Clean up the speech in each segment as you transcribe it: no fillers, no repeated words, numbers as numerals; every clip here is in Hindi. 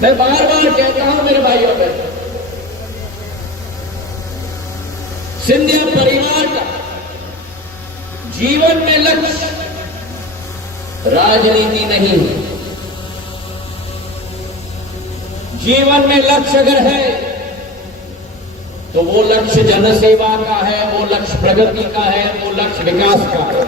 मैं बार बार कहता हूं मेरे भाइयों बहनों, सिंधिया परिवार का जीवन में लक्ष्य राजनीति नहीं है। जीवन में लक्ष्य अगर है तो वो लक्ष्य जनसेवा का है, वो लक्ष्य प्रगति का है, वो लक्ष्य विकास का है।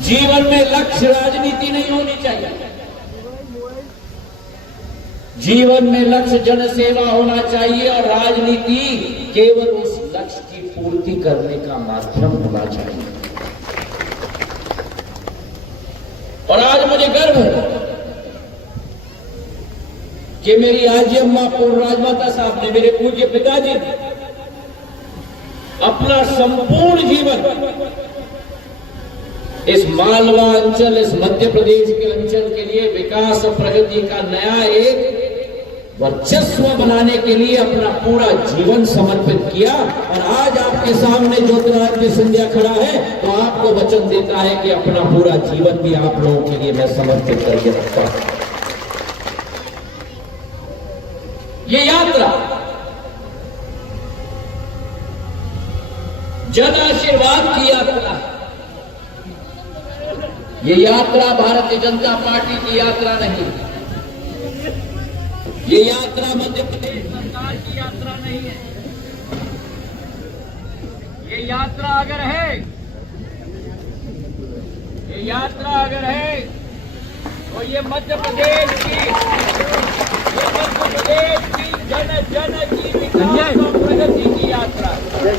जीवन में लक्ष्य राजनीति नहीं होनी चाहिए। जीवन में लक्ष्य जनसेवा होना चाहिए और राजनीति केवल उस लक्ष्य की पूर्ति करने का माध्यम होना चाहिए। और आज मुझे गर्व है कि मेरी आजी अम्मा पूर्व राजमाता साहब ने, मेरे पूज्य पिताजी ने अपना संपूर्ण जीवन इस मालवा अंचल, इस मध्य प्रदेश के अंचल के लिए विकास और प्रगति का नया एक वर्चस्व बनाने के लिए अपना पूरा जीवन समर्पित किया। और आज आपके सामने ज्योतिरादित्य सिंधिया खड़ा है तो आपको वचन देता है कि अपना पूरा जीवन भी आप लोगों के लिए मैं समर्पित करके रखता हूं। ये यात्रा जन आशीर्वाद की यात्रा है। ये यात्रा भारतीय जनता पार्टी की यात्रा नहीं है। ये यात्रा मध्य प्रदेश सरकार की यात्रा नहीं है। ये यात्रा अगर है, ये यात्रा अगर है तो ये मध्य प्रदेश की जन जन की विकास और प्रगति की यात्रा है।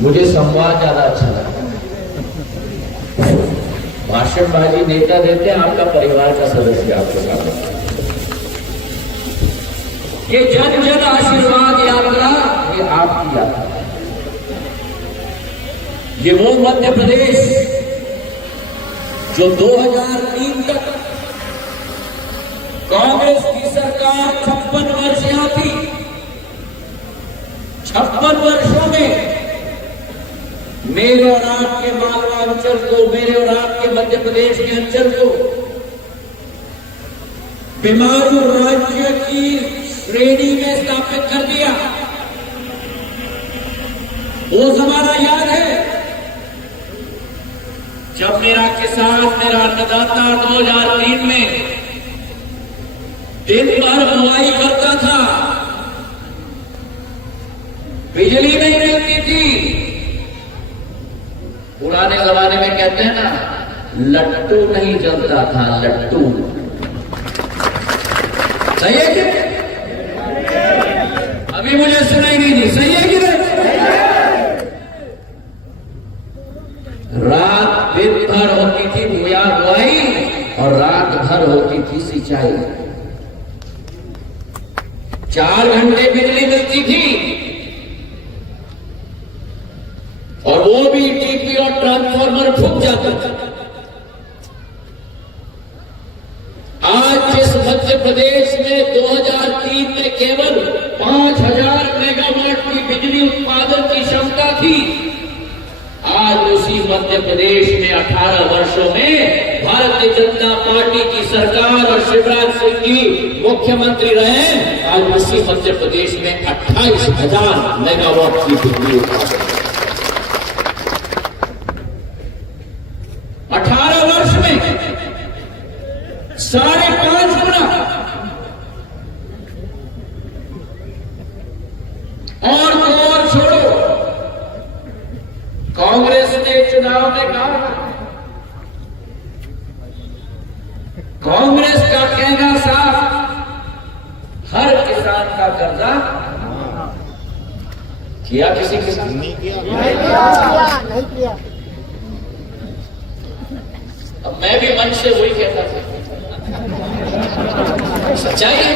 मुझे संवाद ज्यादा अच्छा लगा। भाषणबाजी नेता देते हैं, आपका परिवार का सदस्य आपके साथ। ये जन जन आशीर्वाद यात्रा, ये आपकी यात्रा, ये वो मध्य प्रदेश जो 2003 तक कांग्रेस की सरकार 56 वर्ष यहां थी। 56 वर्षों में मेरे और आपके मालवा अंचल को, मेरे और आपके मध्य प्रदेश के अंचल को बीमारू राज्य की श्रेणी में स्थापित कर दिया। वो जमाना याद है जब मेरा किसान, मेरा अन्नदाता 2003 में दिन भर बुआई करता था, बिजली नहीं रहती थी। पुराने जमाने में कहते हैं ना, लट्टू नहीं जलता था, लट्टू। सही है कि अभी मुझे सुनाई नहीं दी? सही है कि नहीं? रात दिन भर होती थी बुआई और रात भर होती थी सिंचाई। 4 घंटे बिजली मिलती थी और वो भी टीपी और ट्रांसफार्मर फूक जाता था। आज जिस मध्य प्रदेश में 2003 में केवल 5000 मेगावाट की बिजली उत्पादन की क्षमता थी, आज उसी मध्य प्रदेश में 18 वर्षों में भारतीय जनता पार्टी की सरकार और शिवराज सिंह जी मुख्यमंत्री रहे, आज उसी मध्य प्रदेश में 28,000 मेगावाट की बिजली उत्पादन। 18 वर्ष में 5.5 गुना। और छोड़ो, कांग्रेस ने चुनाव में कहा, कांग्रेस का कहना साफ, हर किसान का कर्जा किया, किसी किसान नहीं किया। अब मैं भी मन से वही कहता था, सच्चाई है।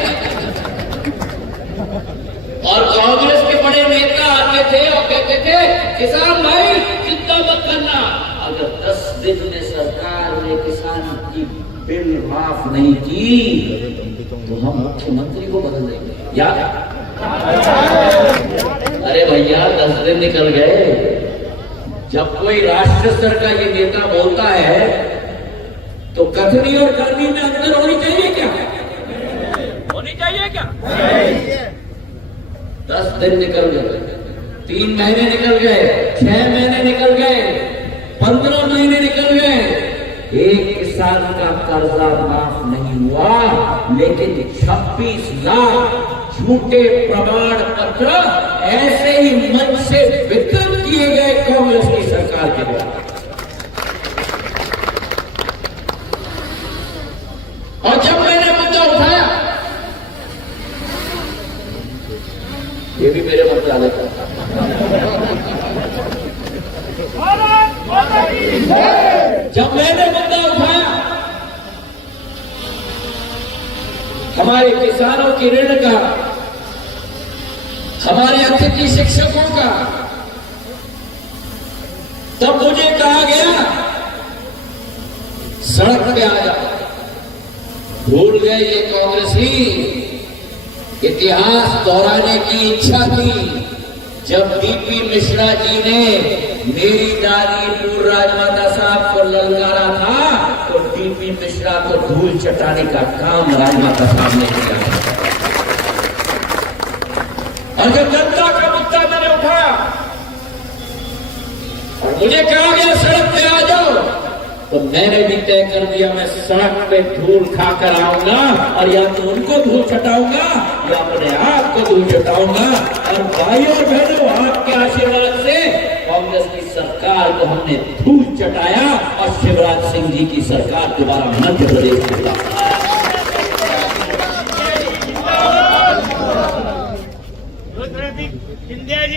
और कांग्रेस के बड़े नेता आते थे और कहते थे, किसान भाई चिंता मत करना, अगर 10 दिन में सरकार ने किसान की बिल माफ नहीं की तो हम मुख्यमंत्री को बदल देंगे। याद? अरे भैया 10 दिन निकल गए। जब कोई राष्ट्र स्तर का ये नेता बोलता है तो कथनी और करनी में अंतर होनी चाहिए क्या? होनी चाहिए क्या? 10 दिन निकल गए, 3 महीने निकल गए, 6 महीने निकल गए, 15 महीने निकल गए, एक किसान का कर्जा माफ नहीं हुआ, लेकिन 26 लाख झूठे प्रमाण पत्र ऐसे ही मंच से वितरित किए गए कांग्रेस की सरकार के द्वारा। और जब मैंने मुद्दा उठाया, ये भी मेरे मंत्रालय का, जब मैंने मुद्दा उठाया हमारे किसानों की ऋण का, हमारे अतिथि शिक्षकों का, तब मुझे कहा गया सड़क पे आ जाओ। भूल गए ये कांग्रेसी, इतिहास दोहराने की इच्छा थी। जब डीपी मिश्रा जी ने मेरी नानी पूर्व राजमाता साहब को ललकारा था तो डीपी मिश्रा को धूल चटाने का काम राजमाता साहब ने किया। और जब जनता का मुद्दा मैंने उठाया और मुझे कहा गया सड़क पे आ जाओ, तो मैंने भी तय कर दिया मैं सड़क पे धूल खाकर आऊंगा, और या तो उनको धूल चटाऊंगा या अपने आप को धूल चटाऊंगा। और भाइयों और बहनों, आपके आशीर्वाद से कांग्रेस की सरकार को हमने धूल चटाया और शिवराज सिंह जी की सरकार दोबारा मध्य प्रदेश में ला।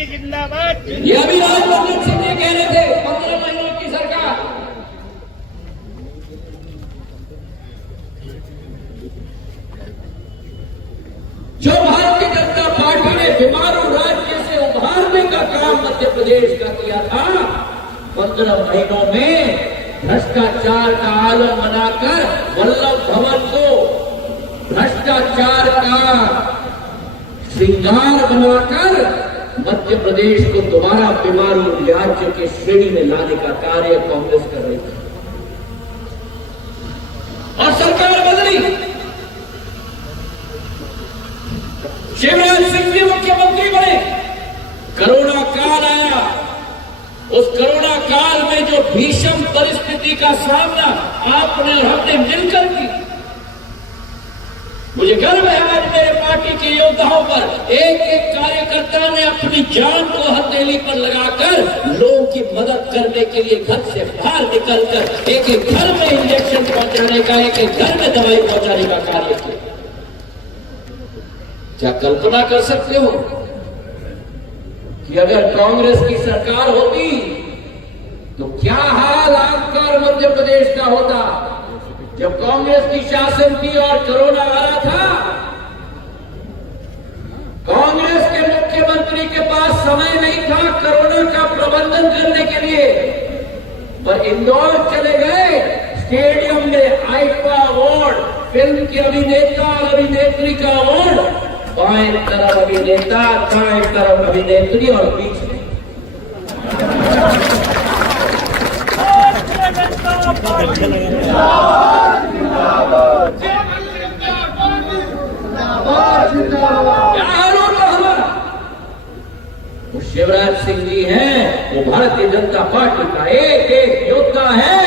जिंदाबाद। यह भी राजवर्धन सिंह जी कह रहे थे 15 महीनों की सरकार। जो भारतीय जनता पार्टी ने बीमारू राज्य से उभारने का काम मध्य प्रदेश का किया था, 15 महीनों में भ्रष्टाचार का आलम बनाकर वल्लभ भवन को भ्रष्टाचार का श्रृंगार बनाकर मध्य प्रदेश को दोबारा बीमारू राज्य के श्रेणी में लाने का कार्य कांग्रेस कर रही थी। और सरकार बदली, शिवराज सिंह जी मुख्यमंत्री बने, कोरोना काल आया। उस कोरोना काल में जो भीषण परिस्थिति का सामना आपने और हमने मिलकर की, मुझे गर्व है आज मेरे पार्टी के योद्धाओं पर। एक एक कार्यकर्ता ने अपनी जान को हथेली पर लगाकर लोगों की मदद करने के लिए घर से बाहर निकलकर एक एक घर में इंजेक्शन पहुंचाने का, एक एक घर में दवाई पहुंचाने का कार्य किया। क्या कल्पना कर सकते हो कि अगर कांग्रेस की सरकार होती तो क्या हाल आपका और मध्य प्रदेश का होता? जब कांग्रेस की शासन थी और कोरोना आ रहा था, कांग्रेस के मुख्यमंत्री के पास समय नहीं था कोरोना का प्रबंधन करने के लिए, पर इंदौर चले गए, स्टेडियम में आईफा अवार्ड, फिल्म के अभिनेता और अभिनेत्री का अवार्ड, बाएं तरफ अभिनेता, दाएं तरफ अभिनेत्री और बीच में वो शिवराज सिंह जी हैं, वो भारतीय जनता पार्टी का एक एक योद्धा है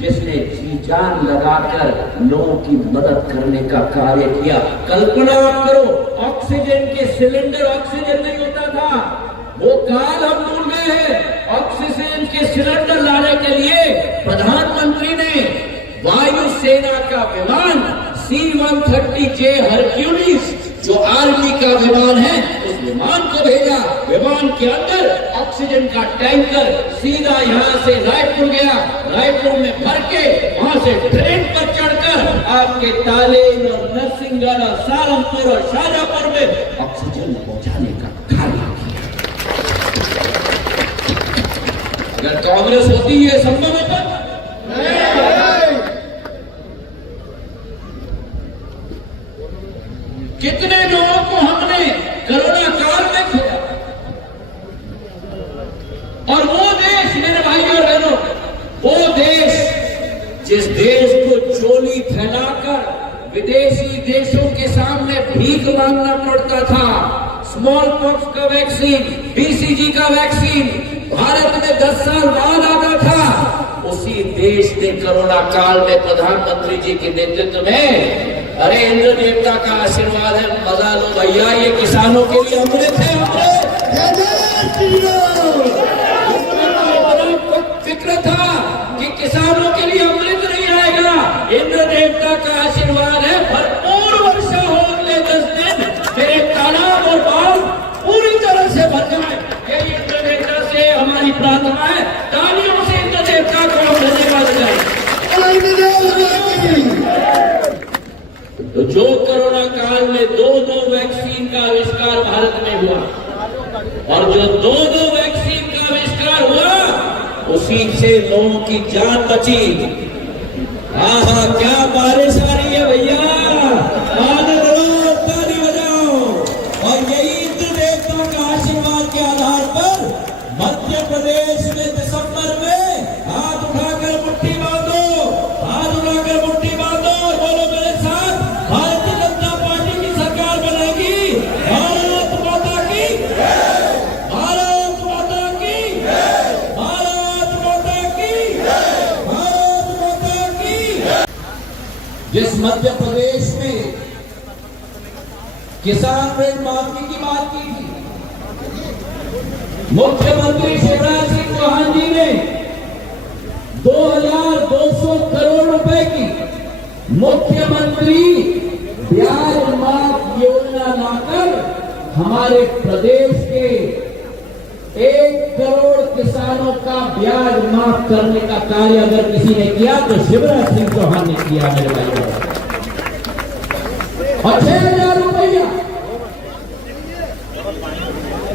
जिसने जी जान लगाकर लोगों की मदद करने का कार्य किया। कल्पना आप करो, ऑक्सीजन के सिलेंडर, ऑक्सीजन नहीं होता था, वो काल हम भूल गए हैं। ऑक्सीजन के सिलेंडर लाने के लिए प्रधानमंत्री ने वायुसेना का विमान C-130J हरक्यूलिस, जो आर्मी का विमान है, उस विमान को भेजा। विमान के अंदर ऑक्सीजन का टैंकर सीधा यहां से रायपुर गया, रायपुर में भर के वहां से ट्रेन पर चढ़कर आपके तालेन और नरसिंहगढ़ और सारंगपुर और शाजापुर में ऑक्सीजन पहुंचाने का कार्य किया। अगर कांग्रेस होती है संभव होता? कितने जो लोगों को हमने कोरोना काल में खोया। और वो देश मेरे भाइयों और बहनों, वो देश जिस देश को चोली फैलाकर विदेशी देशों के सामने भीख मांगना पड़ता था, स्मॉल पॉक्स का वैक्सीन, बीसीजी का वैक्सीन भारत में 10 साल बाद आता था, उसी देश ने कोरोना काल में प्रधानमंत्री जी के नेतृत्व में, अरे इंद्र देवता का आशीर्वाद है, मजा लो भैया, ये किसानों के लिए अमृत है, फिक्र था कि किसानों के लिए अमृत नहीं आएगा, इंद्र देवता का आशीर्वाद है, भरपूर वर्षा हो अगले 10 दिन, मेरे तालाब और बाग पूरी तरह से भर जाए, यही इंद्र देवता से हमारी प्रार्थना है। तालियों से इंद्र देवता को हम धन्यवाद करें। तो जो कोरोना काल में 2 वैक्सीन का आविष्कार भारत में हुआ, और जो 2 वैक्सीन का आविष्कार हुआ, उसी से लोगों की जान बची। आहा, क्या बारिश आ रही है भैया, आनंद लो, ताली बजाओ। और यही इंद्र देवता का आशीर्वाद के आधार पर मध्य प्रदेश में दिसंबर में हाथ उठाकर मुट्ठी बांधो, हाथ उठाकर मुट्ठी बांधो और बोलो मेरे साथ, भारतीय जनता पार्टी की सरकार बनेगी। भारत माता की, भारत माता की, भारत माता की, भारत माता की। जिस मध्य प्रदेश में किसान ऋण माफी की बात की थी, मुख्यमंत्री शिवराज सिंह चौहान जी ने 2200 करोड़ रुपए की मुख्यमंत्री ब्याज माफ योजना लाकर हमारे प्रदेश के 1 करोड़ किसानों का ब्याज माफ करने का कार्य अगर किसी ने किया तो शिवराज सिंह चौहान ने किया मेरे भाइयों। और 6,000 रुपया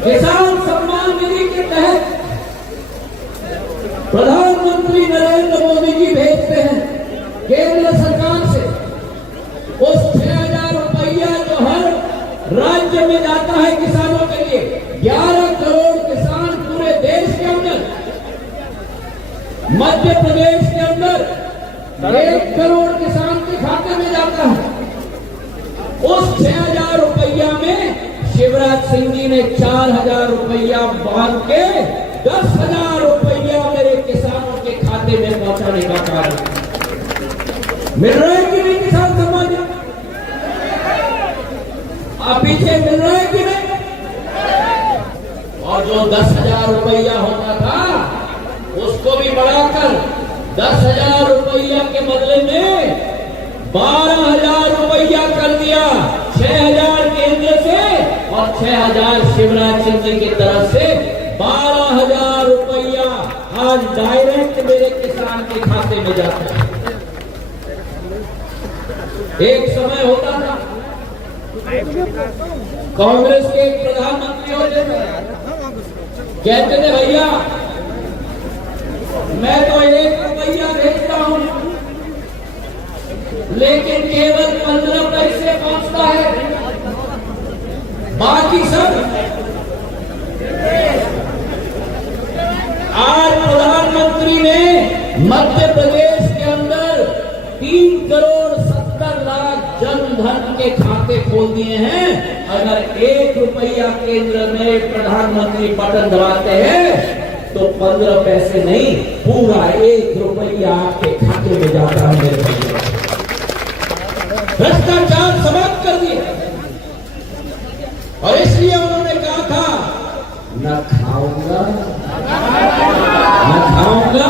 किसान सम्मान निधि के तहत प्रधानमंत्री नरेंद्र मोदी जी भेजते हैं केंद्र सरकार से। उस 6,000 रुपया जो हर राज्य में जाता है किसानों के लिए, 11 करोड़ किसान पूरे देश के अंदर, मध्य प्रदेश के अंदर 1 करोड़ किसान के खाते में जाता है। उस 6,000 रुपया में शिवराज सिंह जी ने 4,000 रुपया बांध के 10,000 रुपया मेरे किसानों के खाते में पहुंचाने का कार्य मिल रहा है कि नहीं किसान सम्मान? आप पीछे मिल रहा है कि नहीं? और जो 10,000 रुपया होता था उसको भी बढ़ाकर 10,000 रुपया के बदले में 12,000 रुपया कर दिया। 6,000 केंद्र से और 6,000 शिवराज सिंह जी की तरफ से 12,000 रुपया आज डायरेक्ट मेरे किसान के खाते में जाता है। एक समय होता था, कांग्रेस के एक प्रधानमंत्री होते थे, कहते थे भैया मैं तो 1 रुपया भेजता हूं लेकिन केवल 15 पैसे पहुंचता है, बाकी सब। आज प्रधानमंत्री ने मध्य प्रदेश के अंदर 3 करोड़ 70 लाख जन धन के खाते खोल दिए हैं। अगर 1 रुपया केंद्र में प्रधानमंत्री बटन दबाते हैं तो 15 पैसे नहीं, पूरा 1 रुपया आपके खाते में जाता है मेरे भाई। भ्रष्टाचार समाप्त कर दिया। और इसलिए उन्होंने कहा था न खाऊंगा न खाऊंगा,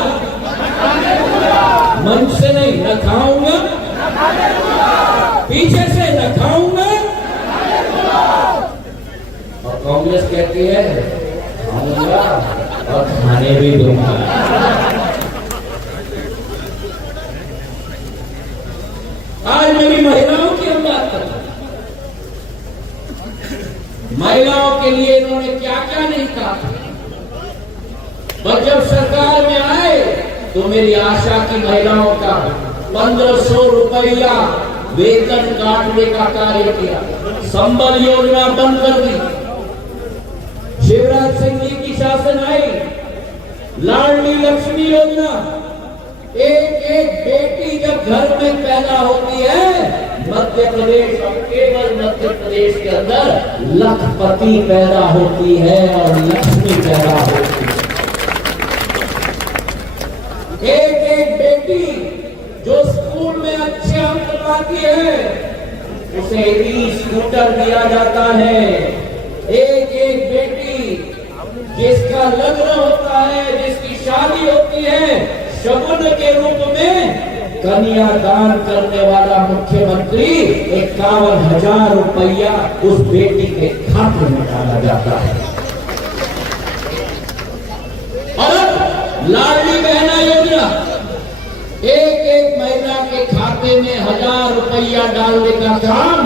मन से नहीं, न खाऊंगा, पीछे से न खाऊंगा। और कांग्रेस कहती है खाऊंगा और खाने भी दूंगा। आज मेरी महिलाओं की हम बात करते हैं। महिलाओं के लिए इन्होंने क्या क्या नहीं कहा, पर जब सरकार में आए तो मेरी आशा की महिलाओं का 1,500 रुपया वेतन काटने का कार्य किया, संबल योजना बंद कर दी। शिवराज सिंह जी की शासन आई, लाडली लक्ष्मी योजना, एक एक बेटी जब घर में पैदा होती है, मध्य प्रदेश और केवल मध्य प्रदेश के अंदर लखपति पैदा होती है और लक्ष्मी पैदा होती है। एक एक बेटी जो स्कूल में अच्छे अंक पाती है, उसे ई स्कूटर दिया जाता है। एक एक बेटी जिसका लग्न होता है, जिसकी शादी होती है, शगुन के रूप में कन्यादान करने वाला मुख्यमंत्री 51,000 रुपया उस बेटी के खाते में डाला जाता है। और लाडली बहना योजना, एक एक महिला के खाते में 1,000 रुपया डालने का काम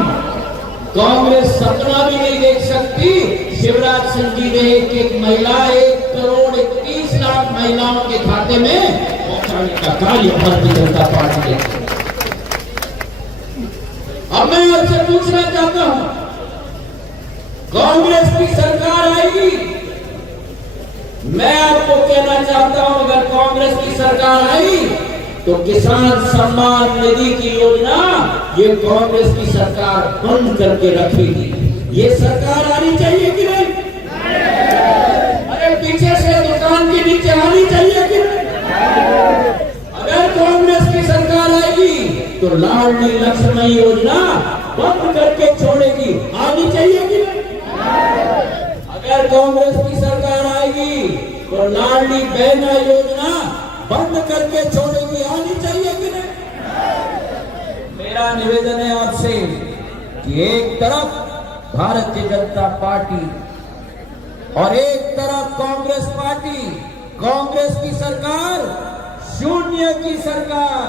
कांग्रेस सपना भी नहीं देख सकती। शिवराज सिंह जी ने एक एक महिला 1,31,00,000 महिलाओं के खाते में पहुंचाने का कार्य भारतीय जनता पार्टी ने। अब मैं आपसे पूछना चाहता हूं, कांग्रेस की सरकार आएगी, मैं आपको कहना चाहता हूं, अगर कांग्रेस की सरकार आई तो किसान सम्मान निधि की योजना ये कांग्रेस की सरकार बंद करके रखेगी। ये सरकार आनी चाहिए कि नहीं? अरे पीछे से दुकान के नीचे आनी चाहिए कि नहीं? अगर कांग्रेस की सरकार आएगी तो लाडली लक्ष्मी योजना बंद करके छोड़ेगी, आनी चाहिए कि नहीं? अगर कांग्रेस की सरकार आएगी तो लाडली बहना योजना बंद करके छोड़ेगी, आनी चाहिए कि नहीं? मेरा निवेदन है आपसे कि एक तरफ भारतीय जनता पार्टी और एक तरफ कांग्रेस पार्टी, कांग्रेस की सरकार शून्य की सरकार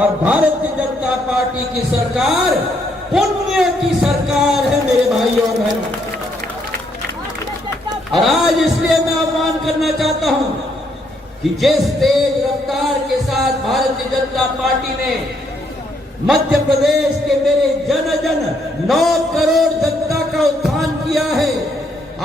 और भारतीय जनता पार्टी की सरकार पुण्य की सरकार है मेरे भाई और बहनों। और आज इसलिए मैं आह्वान करना चाहता हूं कि जिस तेज रफ्तार के साथ भारतीय जनता पार्टी ने मध्य प्रदेश के मेरे जन 9 करोड़ जनता का उत्थान किया है,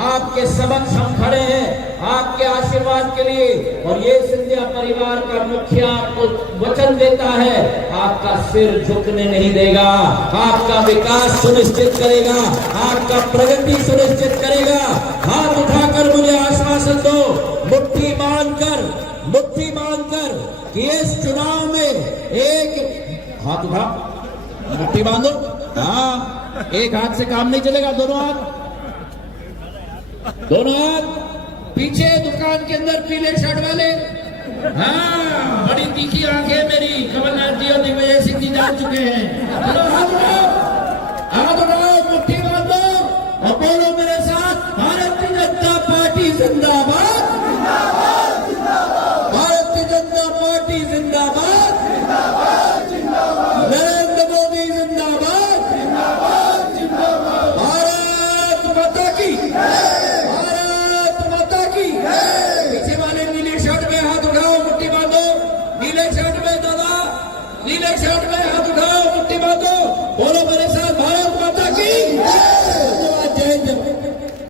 आपके समक्ष हम खड़े हैं आपके आशीर्वाद के लिए। और ये सिंधिया परिवार का मुखिया आपको वचन देता है, आपका सिर झुकने नहीं देगा, आपका विकास सुनिश्चित करेगा, आपका प्रगति सुनिश्चित करेगा। हाथ उठाकर मुझे आश्वासन दो, मुट्ठी बांधकर कि इस चुनाव में एक हाथ उठा, मुट्ठी बांधो। हाँ, एक हाथ से काम नहीं चलेगा, दोनों हाथ पीछे दुकान के अंदर पीले शर्ट वाले। हाँ, बड़ी तीखी आंखें मेरी कमलनाथ जी और दिग्विजय सिंह जी जान चुके हैं। हाथ उठाओ, मुट्ठी बांधो और बोलो मेरे साथ, भारतीय जनता पार्टी जिंदाबाद।